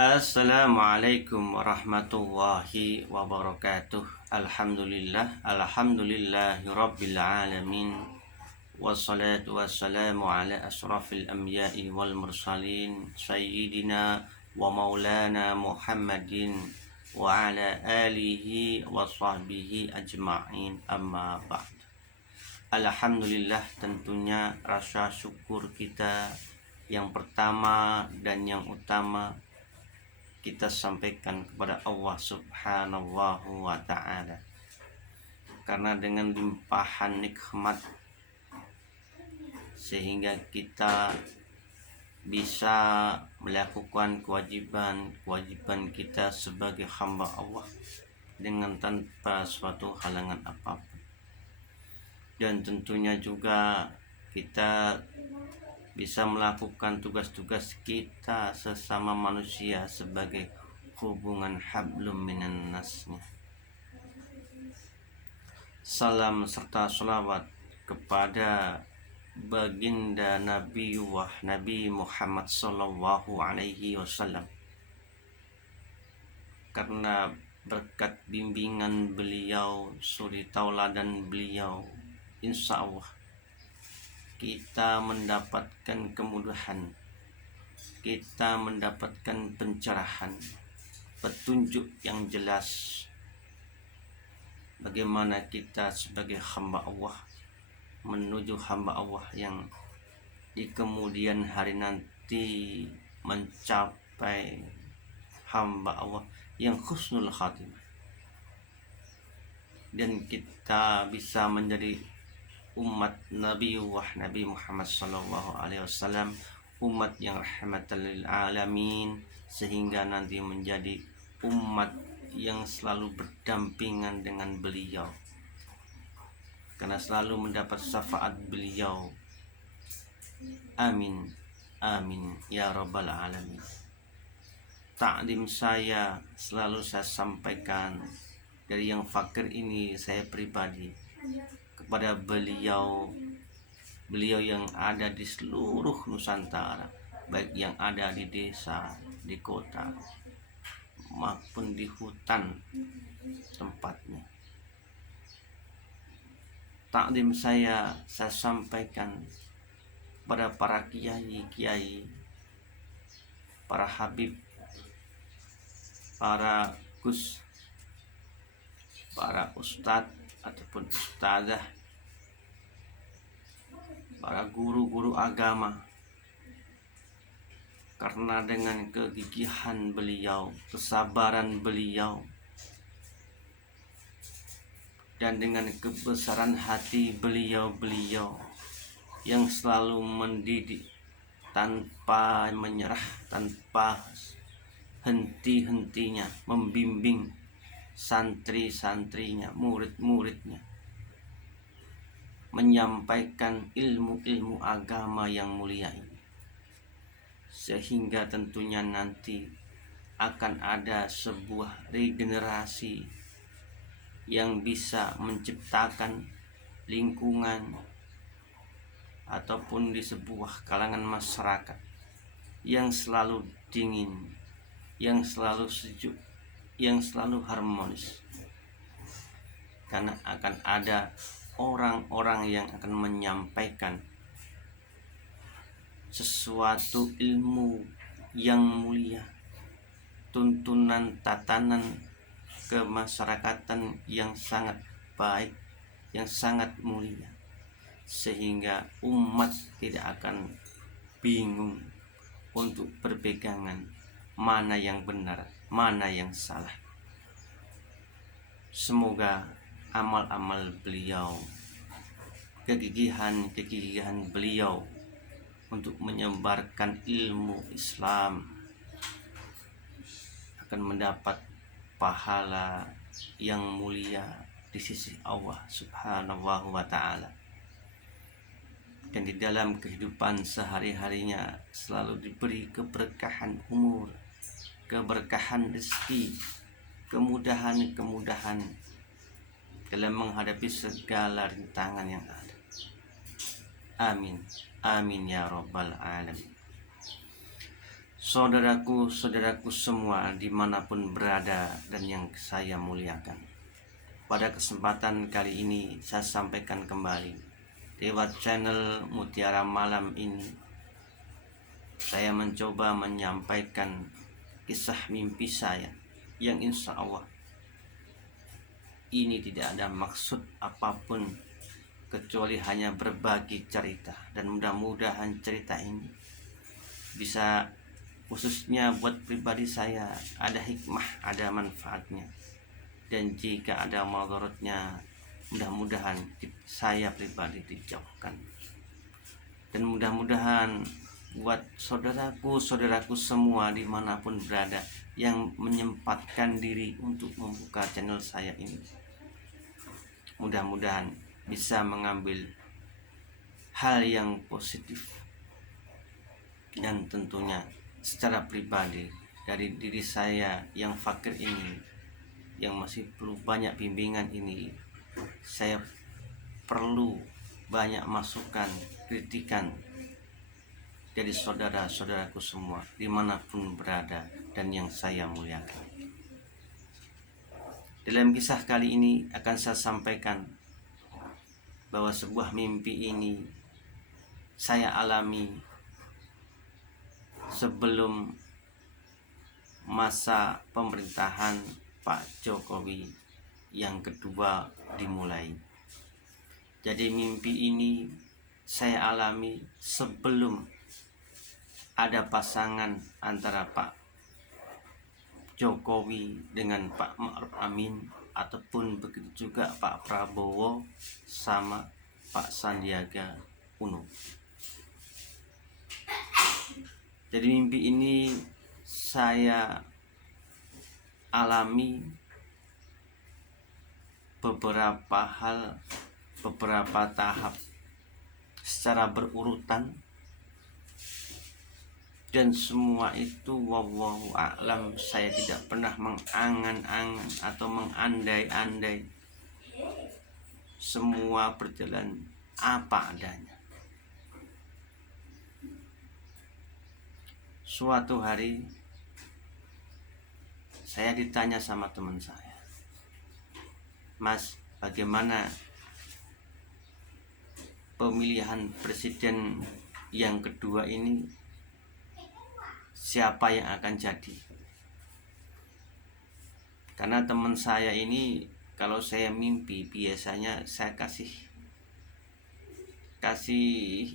Assalamualaikum warahmatullahi wabarakatuh. Alhamdulillahi rabbil alamin. Wassalatu wassalamu ala asrafil anbiya'i wal mursalin sayyidina wa maulana Muhammadin wa ala alihi wa sahbihi ajma'in, amma ba'd. Alhamdulillah, tentunya rasa syukur kita yang pertama dan yang utama kita sampaikan kepada Allah Subhanahu wa ta'ala, karena dengan limpahan nikmat sehingga kita bisa melakukan kewajiban kita sebagai hamba Allah dengan tanpa suatu halangan apapun. Dan tentunya juga kita bisa melakukan tugas-tugas kita sesama manusia sebagai hubungan hablum minan nasnya. Salam serta salawat kepada baginda Nabi Muhammad sallallahu alaihi wasallam, karena berkat bimbingan beliau, suri tauladan beliau, insya Allah kita mendapatkan kemudahan, kita mendapatkan pencerahan, petunjuk yang jelas bagaimana kita sebagai hamba Allah menuju hamba Allah yang di kemudian hari nanti mencapai hamba Allah yang husnul khatimah, dan kita bisa menjadi umat Nabi Muhammad sallallahu alaihi wasallam, umat yang rahmatan lil alamin, sehingga nanti menjadi umat yang selalu berdampingan dengan beliau, karena selalu mendapat syafaat beliau. Amin amin ya rabbal alamin. Takdim saya selalu saya sampaikan dari yang fakir ini, saya pribadi, kepada beliau yang ada di seluruh Nusantara, baik yang ada di desa, di kota, maupun di hutan tempatnya. Takdim saya sampaikan pada para kiai, para habib, para gus, para ustadz ataupun ustadzah, para guru-guru agama, karena dengan kegigihan beliau, kesabaran beliau, dan dengan kebesaran hati beliau yang selalu mendidik tanpa menyerah, tanpa henti-hentinya membimbing santri-santrinya, murid-muridnya, menyampaikan ilmu-ilmu agama yang mulia ini, sehingga tentunya nanti akan ada sebuah regenerasi yang bisa menciptakan lingkungan ataupun di sebuah kalangan masyarakat yang selalu dingin, yang selalu sejuk, yang selalu harmonis, karena akan ada orang-orang yang akan menyampaikan sesuatu ilmu yang mulia, tuntunan tatanan kemasyarakatan yang sangat baik, yang sangat mulia, sehingga umat tidak akan bingung untuk berpegangan mana yang benar, mana yang salah. Semoga amal-amal beliau, kegigihan beliau untuk menyebarkan ilmu Islam akan mendapat pahala yang mulia di sisi Allah Subhanahu wa ta'ala, dan di dalam kehidupan sehari-harinya selalu diberi keberkahan umur, keberkahan rezeki, kemudahan dalam menghadapi segala rintangan yang ada. Amin amin ya rabbal alamin. Saudaraku semua dimanapun berada dan yang saya muliakan, pada kesempatan kali ini saya sampaikan kembali lewat channel Mutiara Malam ini. Saya mencoba menyampaikan kisah mimpi saya yang insya Allah ini tidak ada maksud apapun kecuali hanya berbagi cerita, dan mudah-mudahan cerita ini bisa khususnya buat pribadi saya ada hikmah, ada manfaatnya, dan jika ada mudaratnya mudah-mudahan saya pribadi dijauhkan. Dan mudah-mudahan buat saudaraku semua dimanapun berada yang menyempatkan diri untuk membuka channel saya ini, mudah-mudahan bisa mengambil hal yang positif, dan tentunya secara pribadi dari diri saya yang fakir ini, yang masih perlu banyak bimbingan ini, saya perlu banyak masukan, kritikan dari saudaraku semua dimanapun berada dan yang saya muliakan. Dalam kisah kali ini akan saya sampaikan bahwa sebuah mimpi ini saya alami sebelum masa pemerintahan Pak Jokowi yang kedua dimulai. Jadi mimpi ini saya alami sebelum ada pasangan antara Pak Jokowi dengan Pak Ma'ruf Amin, ataupun begitu juga Pak Prabowo sama Pak Sandiaga Uno. Jadi mimpi ini saya alami beberapa hal, beberapa tahap secara berurutan, dan semua itu wallahu a'lam, saya tidak pernah mengangan-angan atau mengandai-andai. Semua berjalan apa adanya. Suatu hari saya ditanya sama teman saya, "Mas, bagaimana pemilihan presiden yang kedua ini, siapa yang akan jadi?" Karena teman saya ini kalau saya mimpi biasanya saya kasih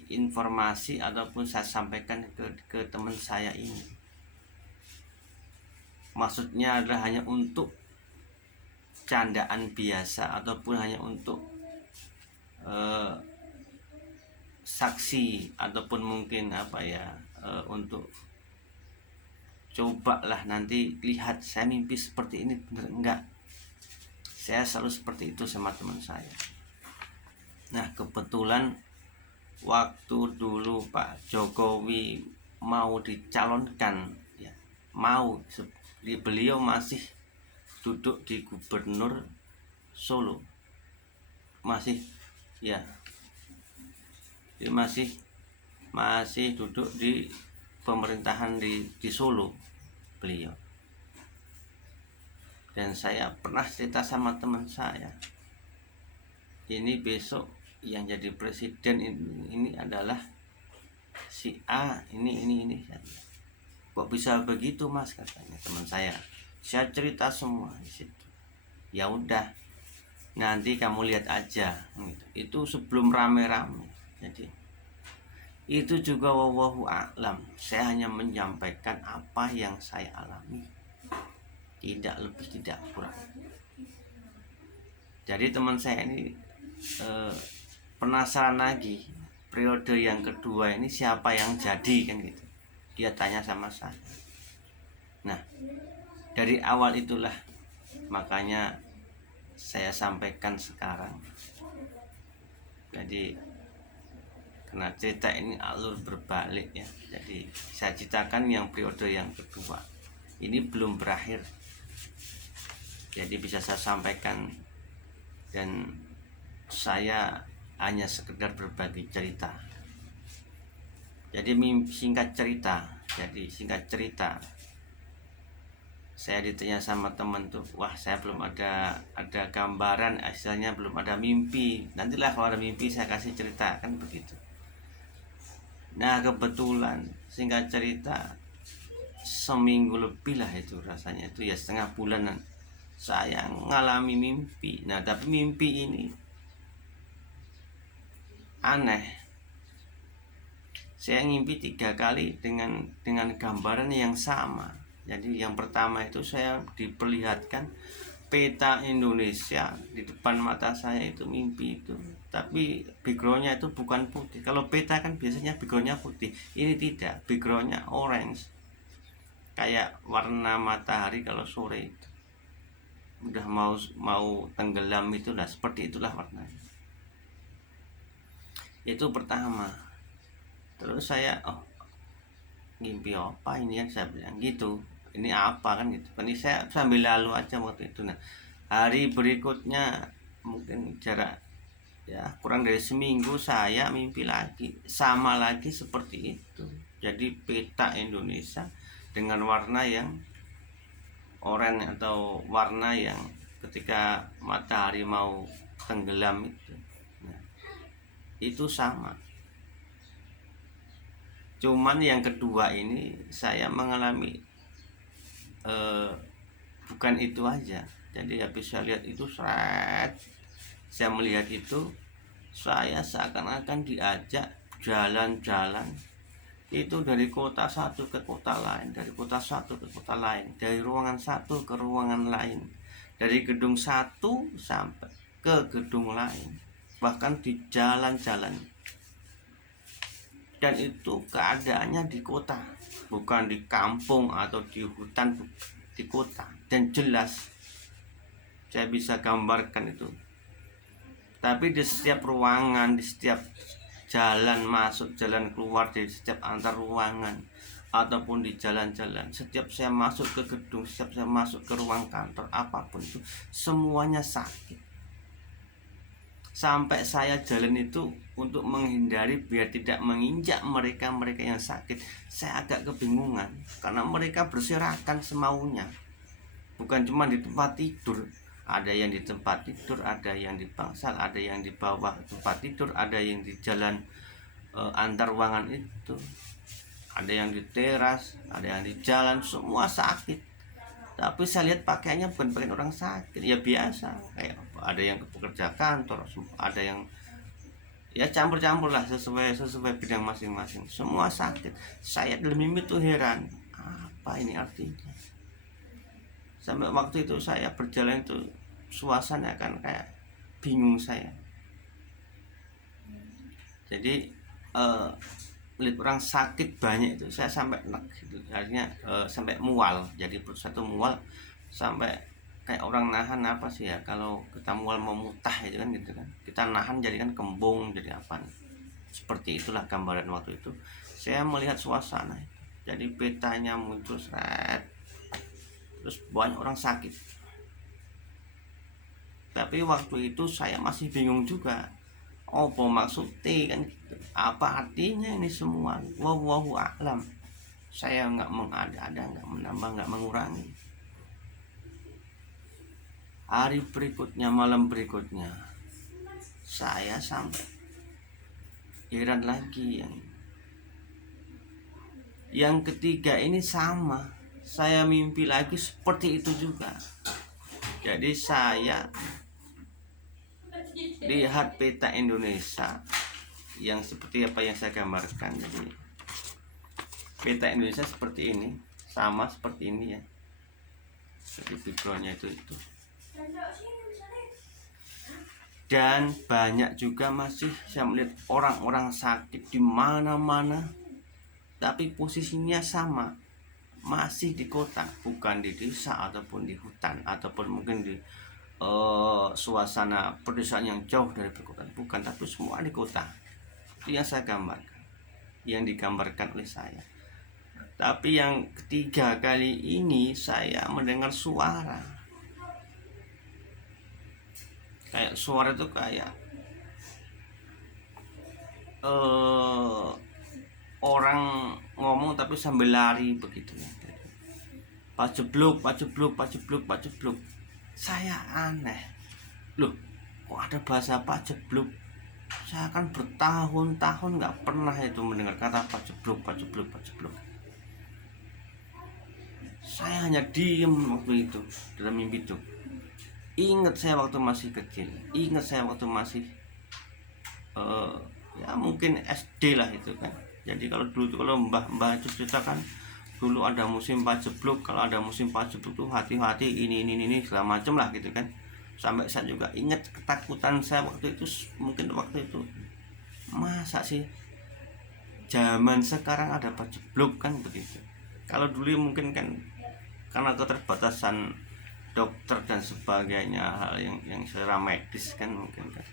informasi ataupun saya sampaikan ke teman saya ini. Maksudnya adalah hanya untuk candaan biasa ataupun hanya untuk saksi, ataupun mungkin untuk cobalah nanti lihat saya mimpi seperti ini benar enggak. Saya selalu seperti itu sama teman saya. Nah, kebetulan waktu dulu Pak Jokowi mau dicalonkan, ya, beliau masih duduk di Gubernur Solo, masih duduk di pemerintahan di Solo beliau. Dan saya pernah cerita sama teman saya, ini besok yang jadi presiden ini adalah si A, ini. Kok bisa begitu Mas, katanya teman saya. Saya cerita semua di situ. Ya udah, nanti kamu lihat aja gitu. Itu sebelum rame-rame. Jadi itu juga wallahu a'lam, saya hanya menyampaikan apa yang saya alami, tidak lebih tidak kurang. Jadi teman saya ini penasaran lagi, periode yang kedua ini siapa yang jadi, kan gitu. Dia tanya sama saya. Nah, dari awal itulah makanya saya sampaikan sekarang. Jadi karena cerita ini alur berbalik ya, jadi saya ceritakan yang periode yang kedua. Ini belum berakhir, jadi bisa saya sampaikan, dan saya hanya sekedar berbagi cerita. Jadi singkat cerita, Jadi singkat cerita, saya ditanya sama temen tuh, wah saya belum ada gambaran, istilahnya belum ada mimpi. Nantilah kalau ada mimpi saya kasih cerita, kan begitu. Nah kebetulan singkat cerita, seminggu lebih lah itu rasanya, itu ya setengah bulanan saya ngalami mimpi. Nah tapi mimpi ini aneh. Saya ngimpi 3 kali dengan gambaran yang sama. Jadi yang pertama itu saya diperlihatkan peta Indonesia di depan mata saya, itu mimpi itu. Tapi backgroundnya itu bukan putih. Kalau peta kan biasanya backgroundnya putih. Ini tidak, backgroundnya orange. Kayak warna matahari kalau sore itu. Udah mau tenggelam itulah, seperti itulah warnanya. Itu pertama. Terus saya ngimpi apa ini, yang saya bilang gitu, ini apa kan gitu. Ini saya sambil lalu aja waktu itu. Nah hari berikutnya mungkin jarak ya kurang dari seminggu, saya mimpi lagi sama lagi seperti itu. Jadi peta Indonesia dengan warna yang oranye atau warna yang ketika matahari mau tenggelam itu. Nah, itu sama. Cuman yang kedua ini saya mengalami bukan itu aja. Jadi habis saya lihat itu saya melihat itu, saya seakan-akan diajak jalan-jalan itu dari kota satu ke kota lain, dari kota satu ke kota lain, dari ruangan satu ke ruangan lain, dari gedung satu sampai ke gedung lain, bahkan di jalan-jalan. Dan itu keadaannya di kota, bukan di kampung atau di hutan, di kota. Dan jelas saya bisa gambarkan itu. Tapi di setiap ruangan, di setiap jalan masuk, jalan keluar, di setiap antar ruangan ataupun di jalan-jalan, setiap saya masuk ke gedung, setiap saya masuk ke ruang kantor apapun itu, semuanya sakit. Sampai saya jalan itu untuk menghindari biar tidak menginjak mereka yang sakit. Saya agak kebingungan karena mereka berserakan semaunya. Bukan cuma di tempat tidur, ada yang di tempat tidur, ada yang di bangsal, ada yang di bawah tempat tidur, ada yang di jalan antar ruangan itu, ada yang di teras, ada yang di jalan, semua sakit. Tapi saya lihat pakaiannya bukan pakaian orang sakit, ya biasa, kayak ada yang pekerja kantor, ada yang ya campur-campur lah, sesuai bidang masing-masing, semua sakit. Saya dalam mimpi tuh heran, apa ini artinya. Sampai waktu itu saya berjalan itu suasana kan kayak bingung saya. Jadi melihat orang sakit banyak itu saya sampai gitu. Akhirnya sampai mual. Jadi perut satu mual sampai kayak orang nahan apa sih ya, kalau kita mual mau mutah itu kan gitu kan. Kita nahan jadi kan kembung, jadi apa. Seperti itulah gambaran waktu itu. Saya melihat suasana itu. Jadi petanya muncul terus banyak orang sakit. Tapi waktu itu saya masih bingung juga. Apa maksudnya kan gitu. Apa artinya ini semua? Wallahu a'lam. Saya nggak mengada-ada, nggak menambah, nggak mengurangi. Hari berikutnya, malam berikutnya, saya sampai heran lagi. Yang ketiga ini sama. Saya mimpi lagi seperti itu juga. Jadi saya lihat peta Indonesia yang seperti apa yang saya gambarkan. Jadi peta Indonesia seperti ini, sama seperti ini ya. Jadi backgroundnya itu. Dan banyak juga masih saya melihat orang-orang sakit di mana-mana, tapi posisinya sama, masih di kota, bukan di desa ataupun di hutan ataupun mungkin di suasana pedesaan yang jauh dari perkotaan, bukan, tapi semua di kota. Itu yang saya gambarkan, yang digambarkan oleh saya. Tapi yang ketiga kali ini saya mendengar suara, kayak suara itu kayak orang ngomong tapi sambil lari begitu ya. Pak Jeblok, Pak Jeblok, Pak Jeblok, Pak Jeblok. Saya aneh, loh kok ada bahasa Pak Jeblok? Saya kan bertahun-tahun nggak pernah itu mendengar kata Pak Jeblok, Pak Jeblok, Pak Jeblok. Saya hanya diem waktu itu dalam mimpi itu. Ingat saya waktu masih kecil, ingat saya waktu masih ya mungkin SD lah itu kan. Jadi kalau dulu tuh kalau mbah itu ceritakan dulu ada musim Pak Jeblok, kalau ada musim Pak Jeblok tuh hati-hati ini segala macam lah gitu kan. Sampai saya juga ingat ketakutan saya waktu itu, mungkin waktu itu masa sih zaman sekarang ada Pak Jeblok kan begitu. Kalau dulu mungkin kan karena keterbatasan dokter dan sebagainya, hal yang secara medis kan mungkin kan,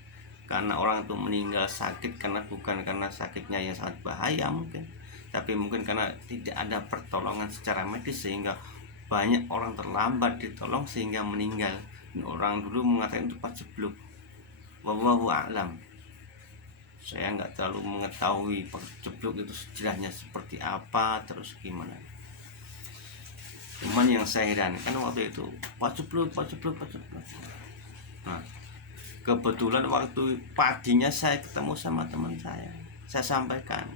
karena orang itu meninggal sakit karena bukan karena sakitnya yang sangat bahaya mungkin, tapi mungkin karena tidak ada pertolongan secara medis sehingga banyak orang terlambat ditolong sehingga meninggal. Dan orang dulu mengatakan itu Pak Jeblok. Wallahu a'lam. Saya nggak terlalu mengetahui Pak Jeblok itu sejarahnya seperti apa, terus gimana. Cuman yang saya herankan waktu itu Pak Jeblok, Pak Jeblok, Pak Jeblok. Nah, kebetulan waktu paginya saya ketemu sama teman saya sampaikan,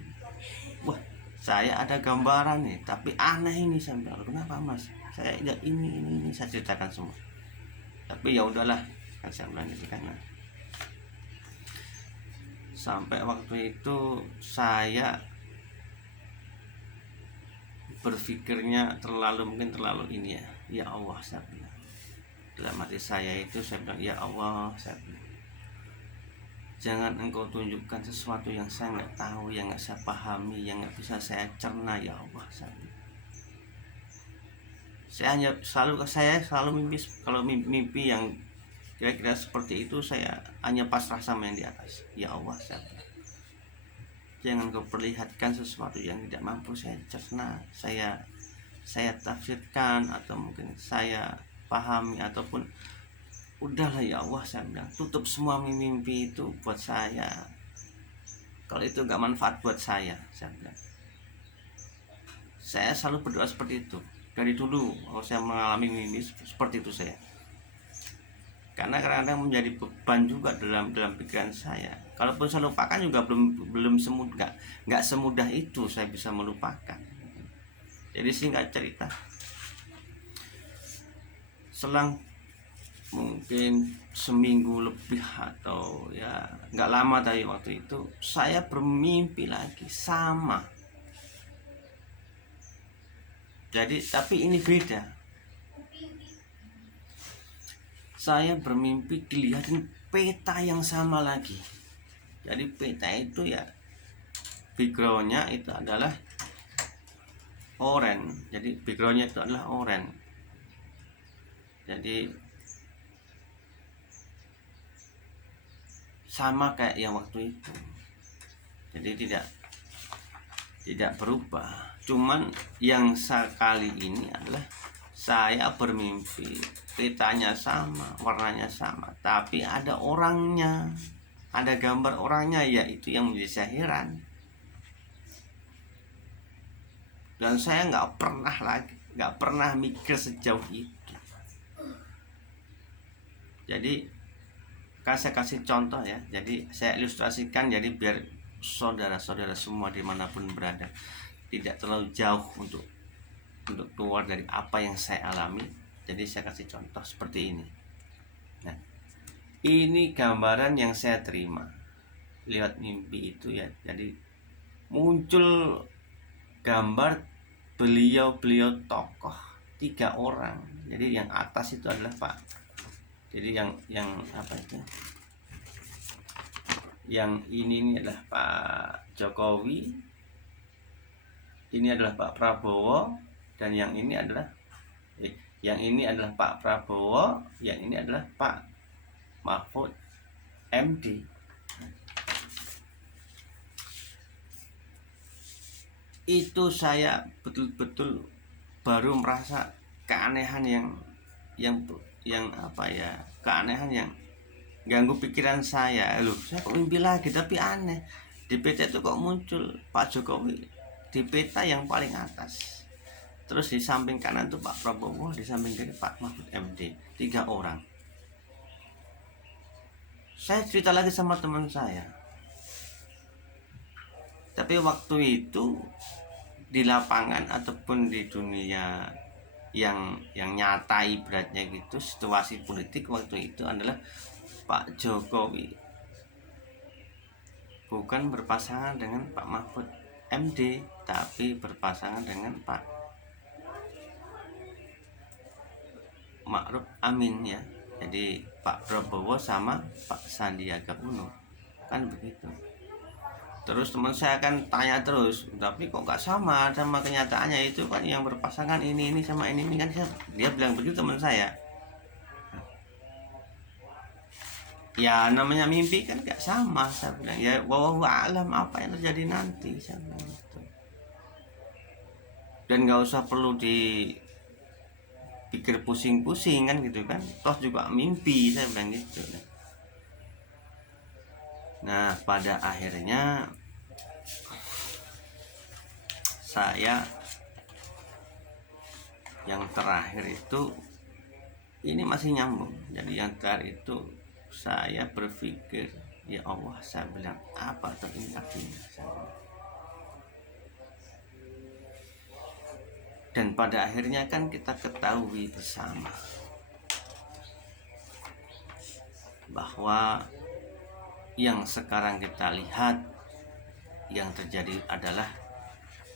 wah saya ada gambaran nih, tapi aneh ini. Saya bilang, kenapa mas? Saya lihat ini saya ceritakan semua. Tapi ya udahlah, kan saya bilang gitu kan. Nah, sampai waktu itu saya berpikirnya mungkin terlalu ini ya Allah, saya bilang dalam hati saya itu, saya bilang ya Allah, saya bilang jangan engkau tunjukkan sesuatu yang saya nggak tahu, yang nggak saya pahami, yang nggak bisa saya cerna ya Allah, saya bilang. Saya selalu mimpi, kalau mimpi yang kira-kira seperti itu saya hanya pasrah sama yang di atas. Ya Allah, saya bilang, jangan kau perlihatkan sesuatu yang tidak mampu saya cerna, saya tafsirkan, atau mungkin saya pahami, ataupun udahlah ya Allah, saya bilang, tutup semua mimpi itu buat saya, kalau itu gak manfaat buat saya bilang. Saya selalu berdoa seperti itu dari dulu. Kalau saya mengalami mimpi seperti itu saya, karena kadang-kadang menjadi beban juga dalam pikiran saya. Kalaupun saya lupakan juga belum nggak semudah itu saya bisa melupakan. Jadi singkat cerita, selang mungkin seminggu lebih atau ya nggak lama dari waktu itu, saya bermimpi lagi sama. Jadi tapi ini beda. Saya bermimpi dilihatin peta yang sama lagi. Jadi peta itu ya backgroundnya itu adalah oranye. Jadi backgroundnya itu adalah oranye. Jadi sama kayak yang waktu itu. Jadi tidak berubah. Cuman yang sekali ini adalah saya bermimpi petanya sama, warnanya sama, tapi ada orangnya, ada gambar orangnya, yaitu yang menjadi saya heran. Dan saya nggak pernah mikir sejauh itu. Jadi kan saya kasih contoh ya, jadi saya ilustrasikan, jadi biar saudara-saudara semua dimanapun berada tidak terlalu jauh untuk keluar dari apa yang saya alami. Jadi saya kasih contoh seperti ini. Nah, ini gambaran yang saya terima lewat mimpi itu ya. Jadi muncul gambar beliau tokoh 3 orang. Jadi yang atas itu adalah Pak. Jadi yang apa itu? Yang ini adalah Pak Jokowi. Ini adalah Pak Prabowo, dan yang ini adalah Pak Prabowo, yang ini adalah Pak Mahfud MD. Itu saya betul-betul baru merasa keanehan yang apa ya, keanehan yang ganggu pikiran saya. Loh, saya kok mimpi lagi tapi aneh. Di PT itu kok muncul Pak Jokowi di peta yang paling atas. Terus di samping kanan tuh Pak Prabowo, di samping kiri Pak Mahfud MD, 3 orang. Saya cerita lagi sama teman saya, tapi waktu itu di lapangan ataupun di dunia yang nyata ibaratnya gitu, situasi politik waktu itu adalah Pak Jokowi bukan berpasangan dengan Pak Mahfud MD, tapi berpasangan dengan Pak Ma'ruf Amin ya. Jadi Pak Prabowo sama Pak Sandiaga Uno, kan begitu. Terus teman saya kan tanya terus, tapi kok nggak sama kenyataannya, itu kan yang berpasangan ini sama ini kan. Dia bilang begitu teman saya. Ya namanya mimpi kan nggak sama, saya bilang. Ya wallahu alam apa yang terjadi nanti, saya bilang gitu. Dan nggak usah perlu dipikir pusing-pusing kan gitu kan. Toh juga mimpi, saya bilang gitu. Nah pada akhirnya saya yang terakhir itu ini masih nyambung. Jadi yang terakhir itu saya berpikir, ya Allah, saya bilang apa tuh ini artinya, dan pada akhirnya kan kita ketahui bersama bahwa yang sekarang kita lihat yang terjadi adalah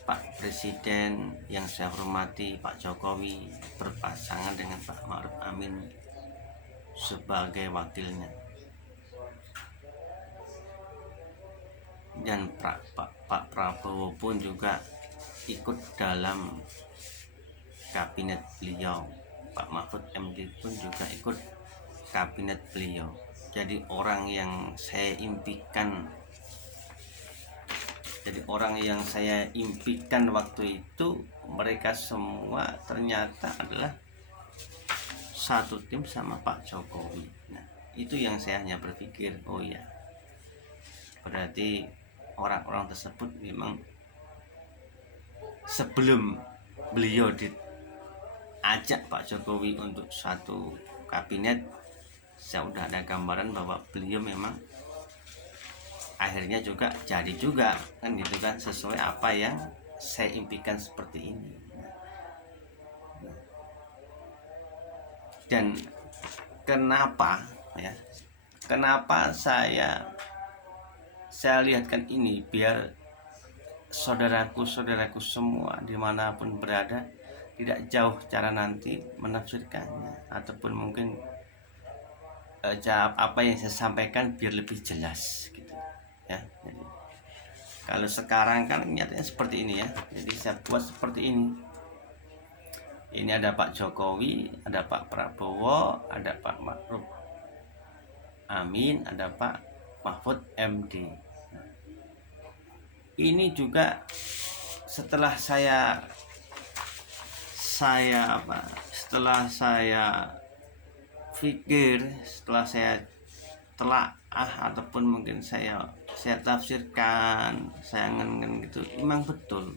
Pak Presiden yang saya hormati, Pak Jokowi, berpasangan dengan Pak Ma'ruf Amin sebagai wakilnya, dan Pak Prabowo pun juga ikut dalam kabinet beliau. Pak Mahfud MD pun juga ikut kabinet beliau. Jadi orang yang saya impikan waktu itu, mereka semua ternyata adalah satu tim sama Pak Jokowi. Nah itu yang saya hanya berpikir, oh ya berarti orang-orang tersebut memang sebelum beliau diajak Pak Jokowi untuk satu kabinet, saya udah ada gambaran bahwa beliau memang akhirnya juga jadi juga kan gitu kan, sesuai apa yang saya impikan seperti ini. Dan kenapa saya lihatkan ini, biar saudaraku semua dimanapun berada tidak jauh cara nanti menafsirkannya, ataupun mungkin apa yang saya sampaikan biar lebih jelas gitu ya. Jadi kalau sekarang kan nyatanya seperti ini ya, jadi saya buat seperti ini. Ini ada Pak Jokowi, ada Pak Prabowo, ada Pak Ma'ruf Amin, ada Pak Mahfud MD. Ini juga setelah saya pikir, setelah saya telaah, ataupun mungkin saya tafsirkan, saya ngen gitu, memang betul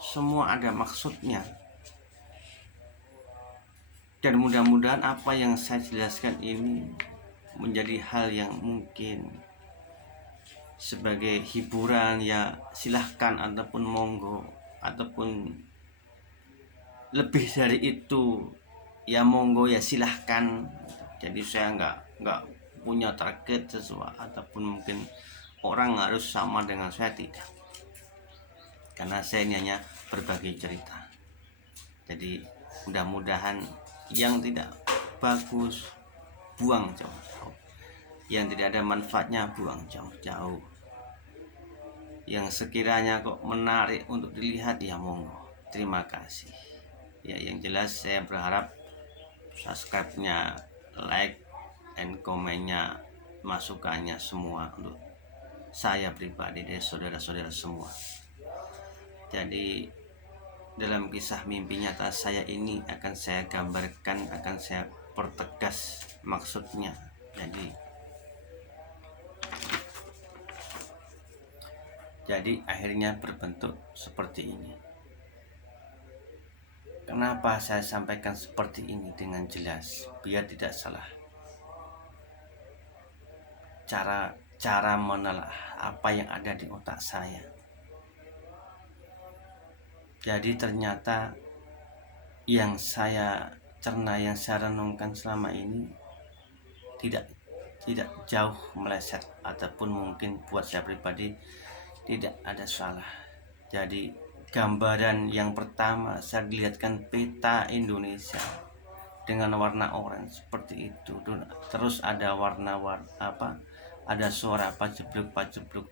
semua ada maksudnya. Dan mudah-mudahan apa yang saya jelaskan ini menjadi hal yang mungkin sebagai hiburan ya, silahkan, ataupun monggo, ataupun lebih dari itu ya monggo ya silahkan. Jadi saya nggak punya target sesuatu, ataupun mungkin orang harus sama dengan saya, tidak, karena saya hanya berbagi cerita. Jadi mudah-mudahan yang tidak bagus buang jauh-jauh, yang tidak ada manfaatnya buang jauh-jauh, yang sekiranya kok menarik untuk dilihat ya monggo. Terima kasih ya. Yang jelas saya berharap subscribe-nya, like, dan komennya, masukannya semua untuk saya pribadi dan saudara-saudara semua. Jadi dalam kisah mimpi nyata saya ini akan saya gambarkan, akan saya pertegas maksudnya. Jadi akhirnya berbentuk seperti ini. Kenapa saya sampaikan seperti ini dengan jelas biar tidak salah? Cara menelaah apa yang ada di otak saya. Jadi ternyata yang saya cerna, yang saya renungkan selama ini tidak jauh meleset, ataupun mungkin buat saya pribadi tidak ada salah. Jadi gambaran yang pertama saya lihatkan peta Indonesia dengan warna oranye seperti itu. Terus ada ada suara pajebluk.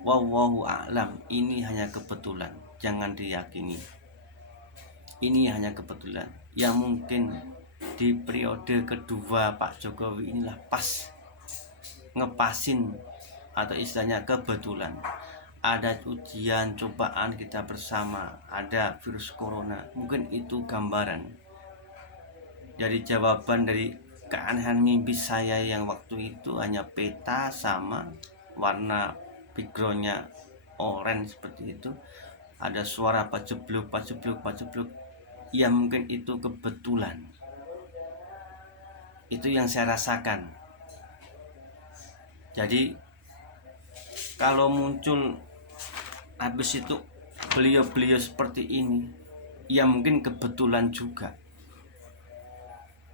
Wallahu a'lam, ini hanya kebetulan, jangan diyakini. Ini hanya kebetulan. Yang mungkin di periode kedua Pak Jokowi inilah pas ngepasin, atau istilahnya kebetulan ada ujian cobaan kita bersama, ada virus corona. Mungkin itu gambaran dari jawaban dari keanehan mimpi saya yang waktu itu hanya peta sama warna backgroundnya orange seperti itu. Ada suara pajebluk. Ya mungkin itu kebetulan. Itu yang saya rasakan. Jadi kalau muncul habis itu beliau seperti ini, ya mungkin kebetulan juga.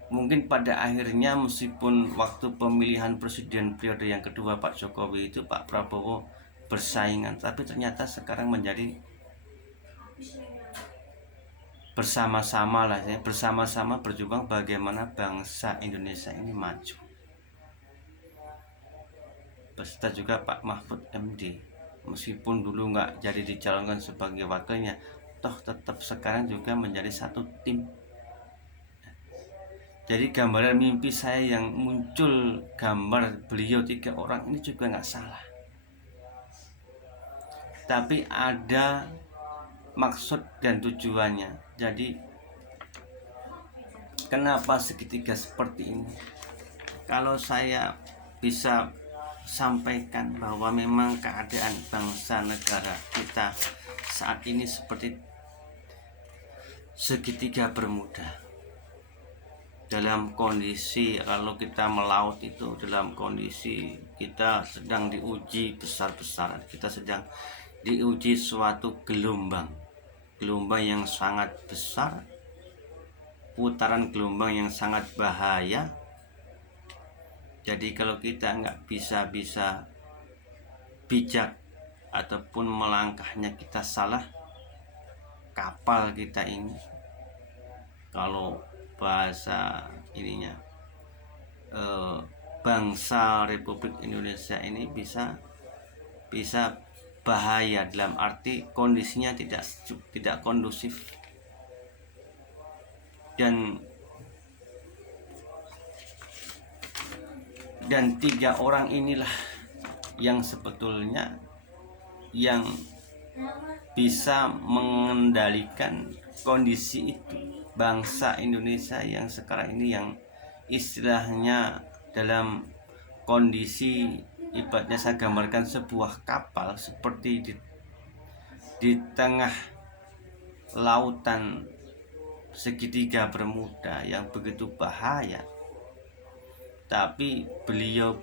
Mungkin pada akhirnya meskipun waktu pemilihan presiden periode yang kedua Pak Jokowi itu Pak Prabowo bersaingan, tapi ternyata sekarang menjadi bersama-sama berjuang bagaimana bangsa Indonesia ini maju. Beserta juga Pak Mahfud MD, meskipun dulu nggak jadi dicalonkan sebagai wakilnya, toh tetap sekarang juga menjadi satu tim. Jadi gambaran mimpi saya yang muncul gambar beliau 3 orang ini juga nggak salah. Tapi ada maksud dan tujuannya. Jadi kenapa segitiga seperti ini? Kalau saya bisa sampaikan bahwa memang keadaan bangsa negara kita saat ini seperti segitiga bermuda. Dalam kondisi kalau kita melaut itu dalam kondisi kita sedang diuji besar-besaran, kita sedang diuji suatu gelombang yang sangat besar, putaran gelombang yang sangat bahaya. Jadi kalau kita nggak bisa bijak ataupun melangkahnya kita salah, kapal kita ini, kalau bahasa ininya bangsa Republik Indonesia ini bisa bahaya, dalam arti kondisinya tidak kondusif. Dan 3 orang inilah yang sebetulnya yang bisa mengendalikan kondisi itu. Bangsa Indonesia yang sekarang ini yang istilahnya dalam kondisi, ibaratnya saya gambarkan sebuah kapal seperti di tengah lautan segitiga bermuda yang begitu bahaya. Tapi beliau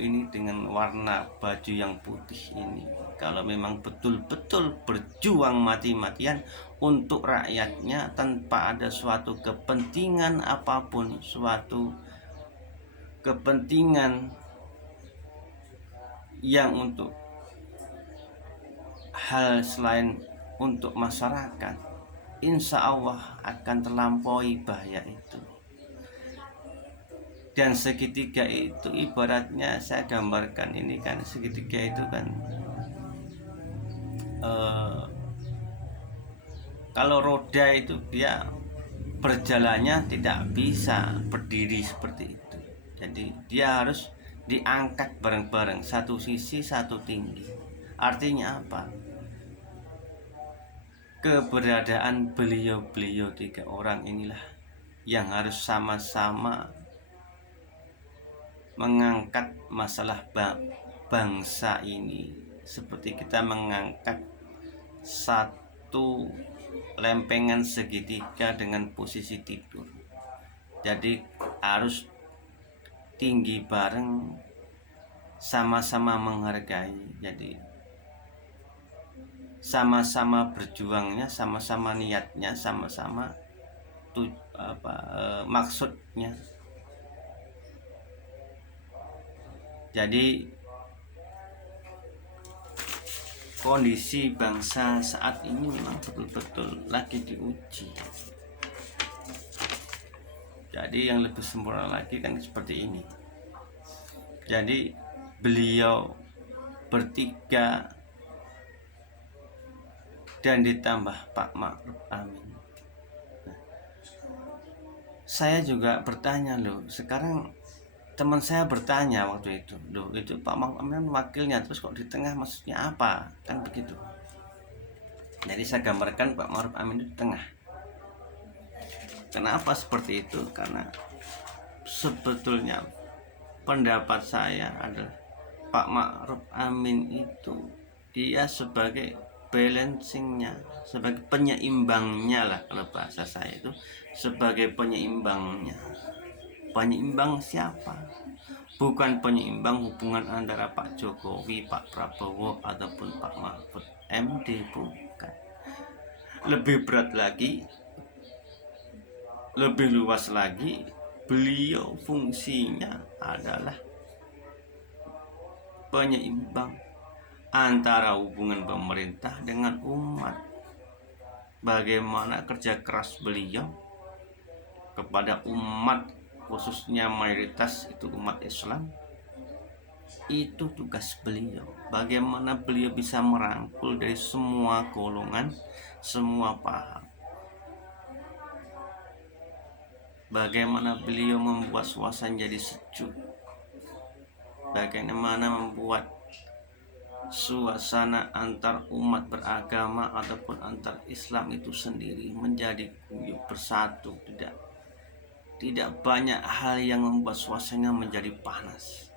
ini dengan warna baju yang putih ini, kalau memang betul-betul berjuang mati-matian untuk rakyatnya tanpa ada suatu kepentingan apapun, suatu kepentingan yang untuk hal selain untuk masyarakat, insya Allah akan terlampaui bahaya itu. Dan segitiga itu ibaratnya saya gambarkan ini kan, segitiga itu kan kalau roda itu dia berjalannya tidak bisa berdiri seperti itu. Jadi dia harus diangkat bareng-bareng, satu sisi satu tinggi. Artinya apa? Keberadaan beliau 3 orang inilah yang harus sama-sama mengangkat masalah bangsa ini seperti kita mengangkat satu lempengan segitiga dengan posisi tidur. Jadi harus tinggi bareng, sama-sama menghargai. Jadi sama-sama berjuangnya, sama-sama niatnya, sama-sama maksudnya. Jadi kondisi bangsa saat ini memang betul-betul lagi diuji. Jadi yang lebih sempurna lagi kan seperti ini. Jadi beliau bertiga dan ditambah Pak Ma'ruf Amin. Saya juga bertanya loh, sekarang teman saya bertanya waktu itu, loh itu Pak Ma'ruf Amin wakilnya, terus kok di tengah maksudnya apa? Kan begitu. Jadi saya gambarkan Pak Ma'ruf Amin di tengah. Kenapa seperti itu? Karena sebetulnya pendapat saya adalah Pak Ma'ruf Amin itu dia sebagai balancingnya, sebagai penyeimbangnya lah, kalau bahasa saya itu sebagai penyeimbangnya. Penyeimbang siapa? Bukan penyeimbang hubungan antara Pak Jokowi, Pak Prabowo ataupun Pak Mahfud MD, bukan. Lebih berat lagi, lebih luas lagi, beliau fungsinya adalah penyeimbang antara hubungan pemerintah dengan umat. Bagaimana kerja keras beliau kepada umat, khususnya mayoritas itu umat Islam, itu tugas beliau. Bagaimana beliau bisa merangkul dari semua golongan, semua paham. Bagaimana beliau membuat suasana jadi sejuk. Bagaimana membuat suasana antar umat beragama ataupun antar Islam itu sendiri menjadi guyup bersatu. Tidak banyak hal yang membuat suasana menjadi panas.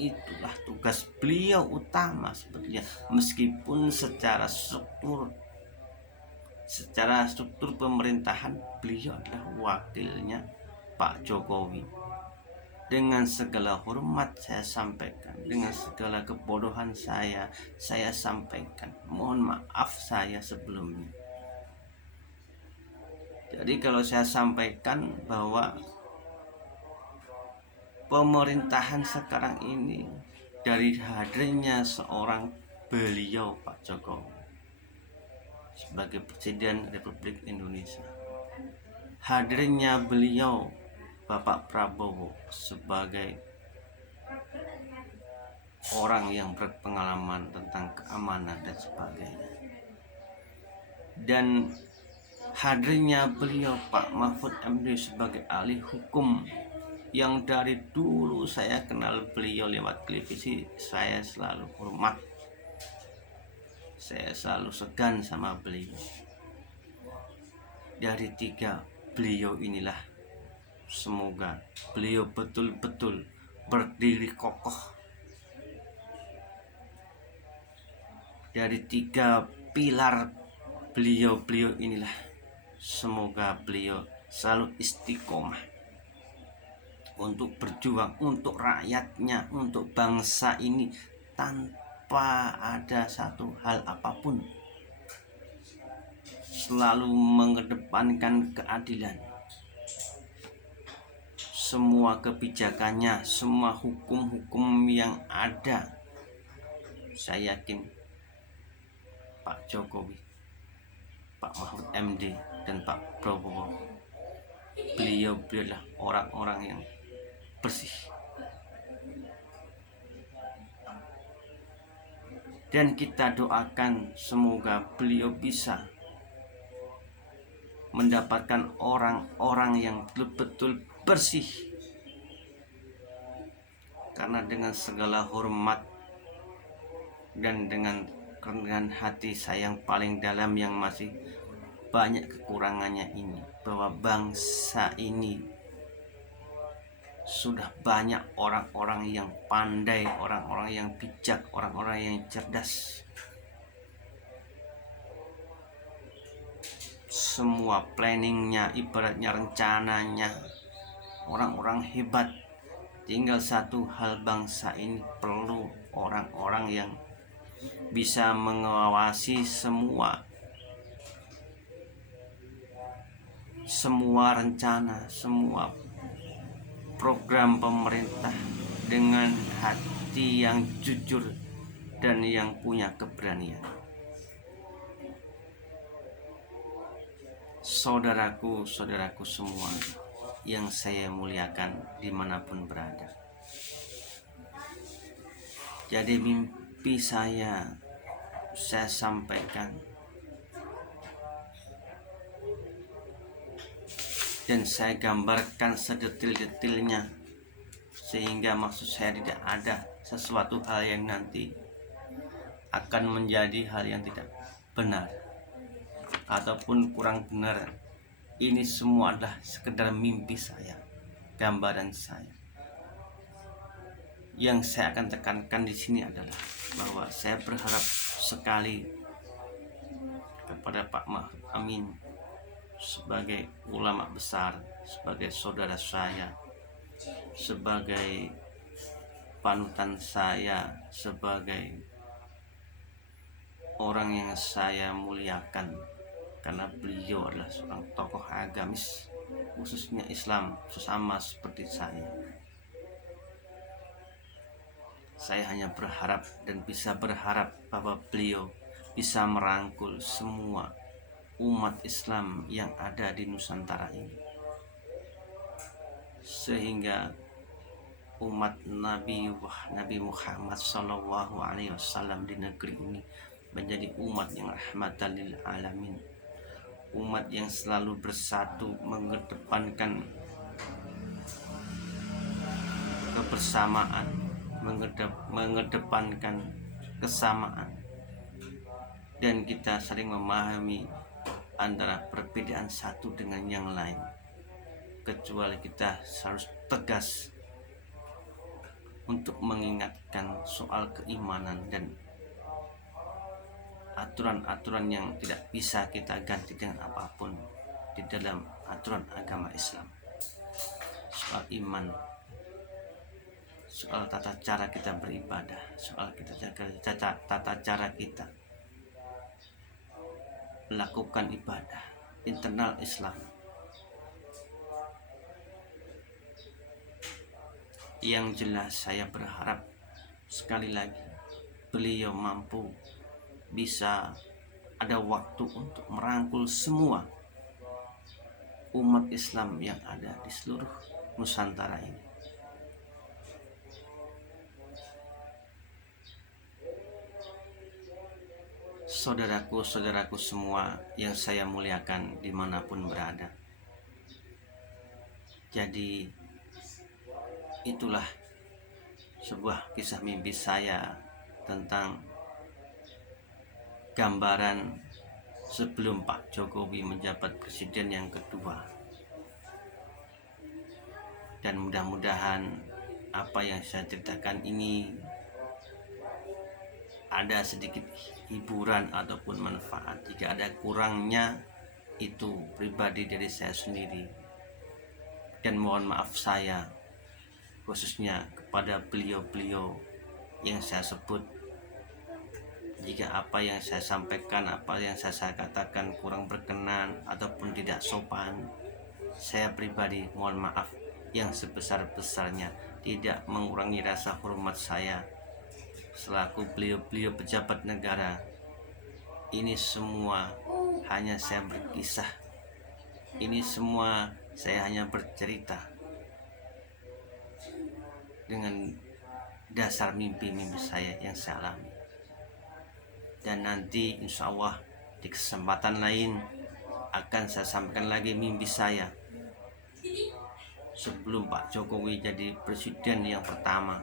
Itulah tugas beliau utama sebetulnya, meskipun secara struktur pemerintahan beliau adalah wakilnya Pak Jokowi. Dengan segala hormat saya sampaikan, dengan segala kebodohan saya sampaikan, mohon maaf saya sebelumnya. Jadi kalau saya sampaikan bahwa pemerintahan sekarang ini dari hadirnya seorang beliau Pak Jokowi sebagai Presiden Republik Indonesia, hadirnya beliau Bapak Prabowo sebagai orang yang berpengalaman tentang keamanan dan sebagainya, dan hadirnya beliau Pak Mahfud MD sebagai ahli hukum yang dari dulu saya kenal beliau lewat televisi, saya selalu hormat, saya selalu segan sama beliau. Dari tiga beliau inilah semoga beliau betul-betul berdiri kokoh. Dari tiga pilar beliau inilah semoga beliau selalu istiqomah untuk berjuang untuk rakyatnya, untuk bangsa ini, tanpa ada satu hal apapun selalu mengedepankan keadilan. Semua kebijakannya, semua hukum-hukum yang ada, saya yakin Pak Jokowi, Pak Mahfud MD dan Pak Prabowo, beliau adalah orang-orang yang bersih. Dan kita doakan semoga beliau bisa mendapatkan orang-orang yang betul-betul bersih. Karena dengan segala hormat dan dengan kerendahan hati saya yang paling dalam yang masih banyak kekurangannya ini, bahwa bangsa ini sudah banyak orang-orang yang pandai, orang-orang yang bijak, orang-orang yang cerdas. Semua planningnya, ibaratnya rencananya, orang-orang hebat. Tinggal satu hal, bangsa ini perlu orang-orang yang bisa mengawasi semua rencana, semua program pemerintah dengan hati yang jujur dan yang punya keberanian. Saudaraku semua yang saya muliakan dimanapun berada. Jadi mimpi saya sampaikan, dan saya gambarkan sedetil-detilnya, sehingga maksud saya tidak ada sesuatu hal yang nanti akan menjadi hal yang tidak benar ataupun kurang benar. Ini semua adalah sekedar mimpi saya, gambaran saya. Yang saya akan tekankan di sini adalah bahwa saya berharap sekali kepada Pak Ma'ruf Amin sebagai ulama besar, sebagai saudara saya, sebagai panutan saya, sebagai orang yang saya muliakan, karena beliau adalah seorang tokoh agamis, khususnya Islam, sama seperti saya. Saya hanya berharap dan bisa berharap bahwa beliau bisa merangkul semua umat Islam yang ada di Nusantara ini, sehingga umat Nabi Muhammad SAW di negeri ini menjadi umat yang rahmatan lil alamin, umat yang selalu bersatu, mengedepankan kebersamaan, mengedepankan kesamaan, dan kita saling memahami antara perbedaan satu dengan yang lain, kecuali kita harus tegas untuk mengingatkan soal keimanan dan aturan-aturan yang tidak bisa kita ganti dengan apapun di dalam aturan agama Islam. Soal iman, soal tata cara kita beribadah, soal tata cara kita melakukan ibadah internal Islam. Yang jelas saya berharap sekali lagi beliau mampu bisa ada waktu untuk merangkul semua umat Islam yang ada di seluruh Nusantara ini. Saudaraku semua yang saya muliakan dimanapun berada. Jadi itulah sebuah kisah mimpi saya tentang gambaran sebelum Pak Jokowi menjabat presiden yang kedua. Dan mudah-mudahan apa yang saya ceritakan ini ada sedikit hiburan ataupun manfaat. Jika ada kurangnya, itu pribadi dari saya sendiri, dan mohon maaf saya khususnya kepada beliau-beliau yang saya sebut. Jika apa yang saya sampaikan, apa yang saya katakan kurang berkenan ataupun tidak sopan, saya pribadi mohon maaf yang sebesar-besarnya. Tidak mengurangi rasa hormat saya selaku beliau-beliau pejabat negara. Ini semua hanya saya berkisah, ini semua saya hanya bercerita dengan dasar mimpi-mimpi saya yang saya alami. Dan nanti insya Allah di kesempatan lain akan saya sampaikan lagi mimpi saya sebelum Pak Jokowi jadi presiden yang pertama,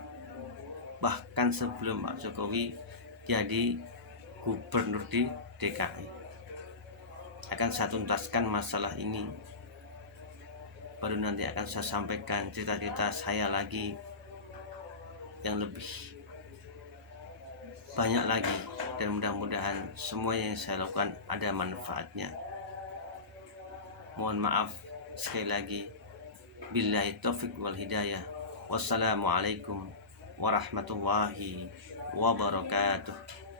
bahkan sebelum Pak Jokowi jadi gubernur di DKI. Akan saya tuntaskan masalah ini baru nanti akan saya sampaikan cerita-cerita saya lagi yang lebih banyak lagi, dan mudah-mudahan semua yang saya lakukan ada manfaatnya. Mohon maaf sekali lagi. Billahi taufiq wal hidayah. Wassalamualaikum warahmatullahi wabarakatuh.